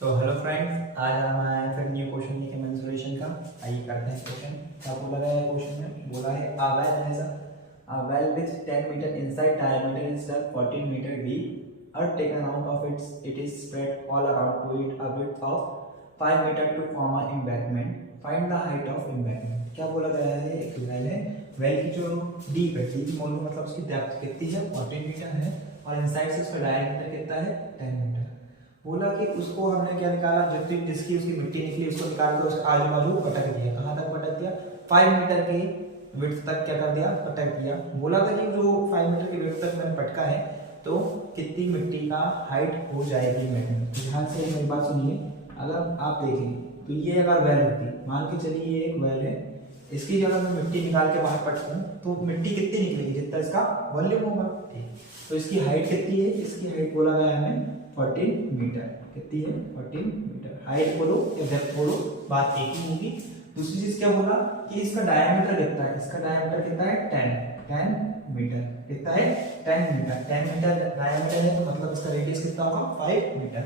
तो hello friends, आज हम आए हैं फिर न्यू क्वेश्चन लेके मेंसुरेशन का। आइए करते हैं क्वेश्चन। क्या बोला गया है क्वेश्चन में? बोला है a well with 10 meter inside diameter is dug 14 meter deep or taken out of it is spread all around to it a width of 5 meter to form a embankment. Find the height of embankment. क्या बोला गया है? एक well है, well की जो deep है, deep बोलो मतलब उसकी डेप्थ कितनी है? 14 मीटर है और इनसाइड से उसका डायमीटर कितना है? 10 मीटर। बोला कि उसको हमने क्या निकाला, जितनी जिसकी उसकी मिट्टी निकली उसको निकाल के उसके आजू बाजू पटक दिया। कहाँ तक पटक दिया? 5 मीटर की विड्थ तक क्या कर दिया? पटक दिया। बोला था कि जो 5 मीटर की विड्थ तक मैंने पटका है तो कितनी मिट्टी का हाइट हो जाएगी मैंने। ध्यान से मेरी बात सुनिए। अगर आप देखें तो ये अगर वेल होती, मान के चलिए ये एक वेल है, इसकी जगह मैं मिट्टी निकाल के बाहर पटकूं तो मिट्टी कितनी निकलेगी? जितना इसका वॉल्यूम होगा। ठीक, तो इसकी हाइट कितनी है? इसकी हाइट बोला गया है 14 मीटर। कितनी है? 14 मीटर। हाइट बोलो या डेप्थ बोलो, बात एक ही होगी। दूसरी चीज क्या बोला कि इसका डायमीटर कितना है? इसका डायमीटर कितना है? 10 मीटर। कितना है? 10 मीटर। 10 मीटर डायमीटर है तो मतलब इसका रेडियस कितना होगा? 5 मीटर।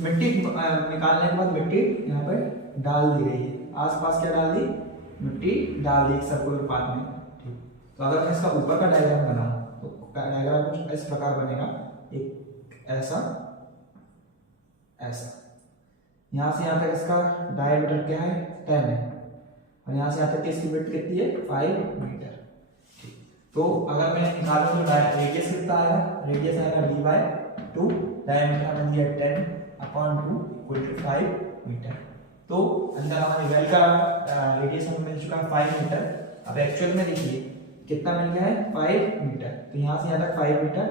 मिट्टी निकालने के बाद मिट्टी यहाँ पर डाल दी गई है। आसपास क्या डाल दी? मिट्टी डाल दी सर्कुलर पाथ में। ठीक, तो अगर मैं इसका ऊपर का डायग्राम बनाऊं तो डायग्राम कुछ इस प्रकार बनेगा। एक ऐसा, ऐसा। यहां से यहां तक इसका डायमीटर क्या है? 10 है और यहां से यहां तक इसकी विड्थ कितनी है? 5 मीटर। ठीक, तो अगर मैं निकालूं तो रेडियस कितना आएगा? रेडियस आएगा d/2। डायमीटर हमने दिया 10/2 इक्वल टू 5 मीटर। तो अंदर हमारे वेल का रेडियस हमें मिल चुका है 5 मीटर। अब एक्चुअल में देखिए कितना मिल गया है? 5 मीटर। तो यहां से यहां तक 5 मीटर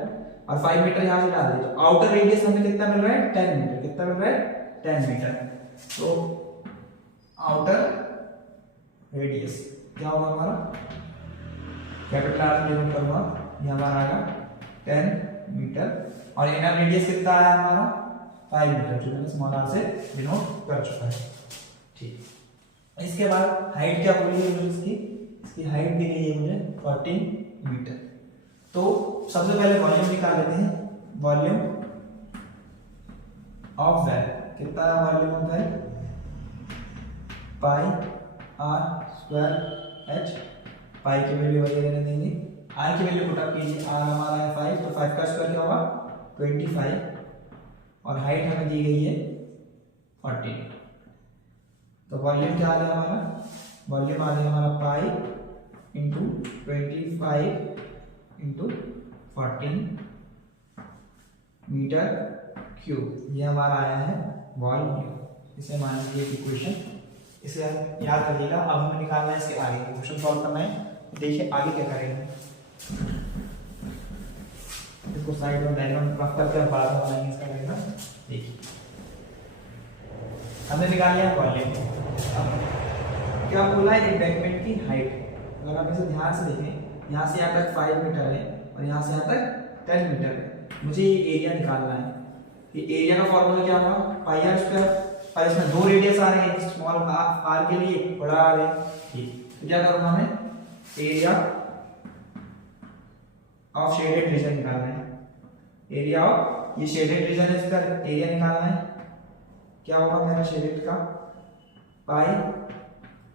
और 5 मीटर यहां से डाल दिए तो आउटर रेडियस हमें कितना मिल रहा है? 10 मीटर। कितना मिल रहा है? 10 मीटर। तो आउटर रेडियस क्या होगा हमारा? कैपिटल आर डिनोट करूंगा, ये हमारा आएगा 10 मीटर और इनर रेडियस कितना आया हमारा? 5 मीटर, जो मैंने स्मॉल आर से डिनोट कर चुका है। ठीक, इसके बाद हाइट क्या बोली है मुझे? इसकी हाइट दी गई है मुझे 14 मीटर। तो सबसे पहले वॉल्यूम निकाल लेते हैं। वॉल्यूम ऑफ वेल कितना है? Volume of well pi R square H. Pi की वैल्यू वगैरह देंगे, आर की वैल्यू पुट अप कीजिए। आर हमारा है 5, तो 5 का स्क्वायर क्या होगा? 25 और हाइट हमें दी गई है 14। तो वॉल्यूम क्या आ गया हमारा? वॉल्यूम आ गया हमारा pi into 25 into 14 metre cube. ये हमारा आया है वॉल्यूम। इसे मान लीजिए इक्वेशन, इसे याद रखिएगा। अब हमें निकालना है इसके आगे, क्वेश्चन सॉल्व करना है। देखिए आगे क्या करेंगे, इसको साइड में डायग्राम रख करके बाद में बनाएंगे इसका डायग्राम। देखिए हमने निकाल लिया वॉल्यूम। अब क्या बोला है? एम्बैंकमेंट की हाइट। अगर आप इसे ध्यान से देखें, यहाँ से यहाँ तक 5 मीटर है और यहाँ से यहाँ तक 10 मीटर है। मुझे ये एरिया निकालना है। ये एरिया का फॉर्मूला क्या होगा? पाई आर स्क्वायर। पर इसमें दो रेडियस आ रहे हैं, स्मॉल आर के लिए, बड़ा आर है। ठीक, तो क्या करूंगा मैं? एरिया ऑफ शेडेड रीजन निकालना है। एरिया ऑफ, ये शेडेड रीजन है, इसका एरिया निकालना है। क्या होगा मेरा शेडेड का? पाई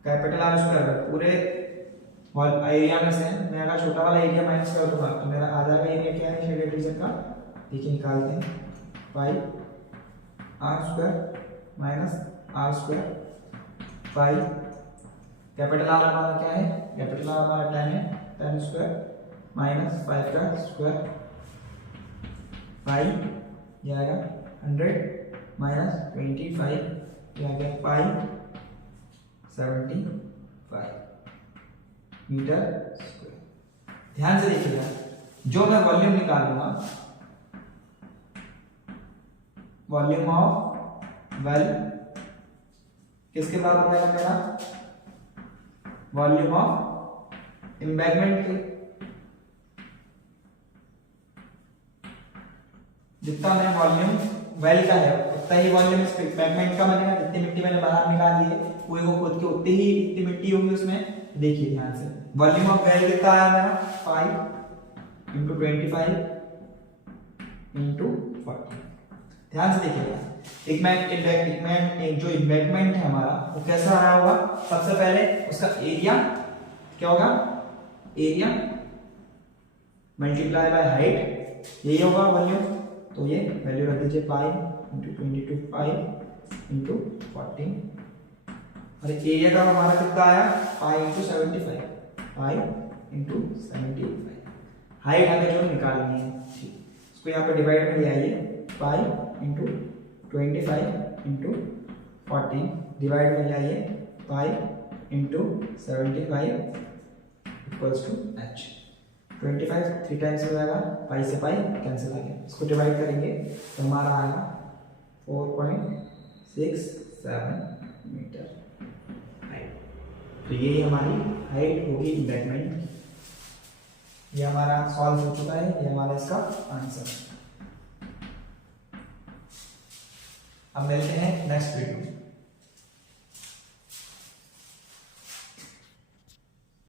कैपिटल आर स्क्वायर पूरे एरिया में से मैं अगर छोटा वाला एरिया माइनस कर दूंगा तो मेरा आ जाएगा एरिया क्या है शेडेड रीजन का। देखिए निकालते हैं। Pi R square minus R square pi capital R हमारा क्या है? कैपिटल आर हमारा 10 है, 10 स्क्वायर माइनस 5 का स्क्वायर पाई, ये आएगा 100 माइनस 25, ये आ गया पाई 75 मीटर स्क्वायर। ध्यान से देखिएगा, जो मैं वॉल्यूम निकालूंगा, वॉल्यूम ऑफ वेल किसके बराबर रहेगा मेरा? वॉल्यूम ऑफ एम्बैंकमेंट के। जितना मैं वॉल्यूम वेल का है उतना ही वॉल्यूम इस एम्बैंकमेंट का बनेगा। जितनी मिट्टी मैंने बाहर निकाल ली है कुएं को खोद के उतनी ही इतनी मिट्टी होगी उसमें। देखिए ध्यान से, वॉल्यूम ऑफ वेल कितना आया मेरा? 5 इंटू 25 इंटू 40। ध्यान से देखिएगा, एक जो इम्बैंकमेंट है हमारा वो कैसा आ रहा होगा, सबसे पहले उसका एरिया क्या होगा, एरिया मल्टीप्लाई बाय हाइट, यही होगा वैल्यू। तो ये वैल्यू रख दीजिए पाई इंटू 22 पाई इंटू 14, और एरिया का हमारा कितना आया, पाई इंटू 75, पाई इंटू 75। हाइट हमें जो निकालनी है, ठीक, इसको यहाँ पे डिवाइड में ले आइए, पाई इंटू 25 इंटू 14 डिवाइड में ले आइए, pi into 75 equals to H. 25 3 times हो जाएगा, पाई से पाई कैंसिल आ गया, इसको डिवाइड करेंगे तो हमारा आएगा 4.67 मीटर हाइट। तो ये हमारी हाइट होगी इम्बैंकमेंट। ये हमारा सॉल्व हो चुका है, ये हमारा इसका आंसर। अब मिलते हैं नेक्स्ट वीडियो में।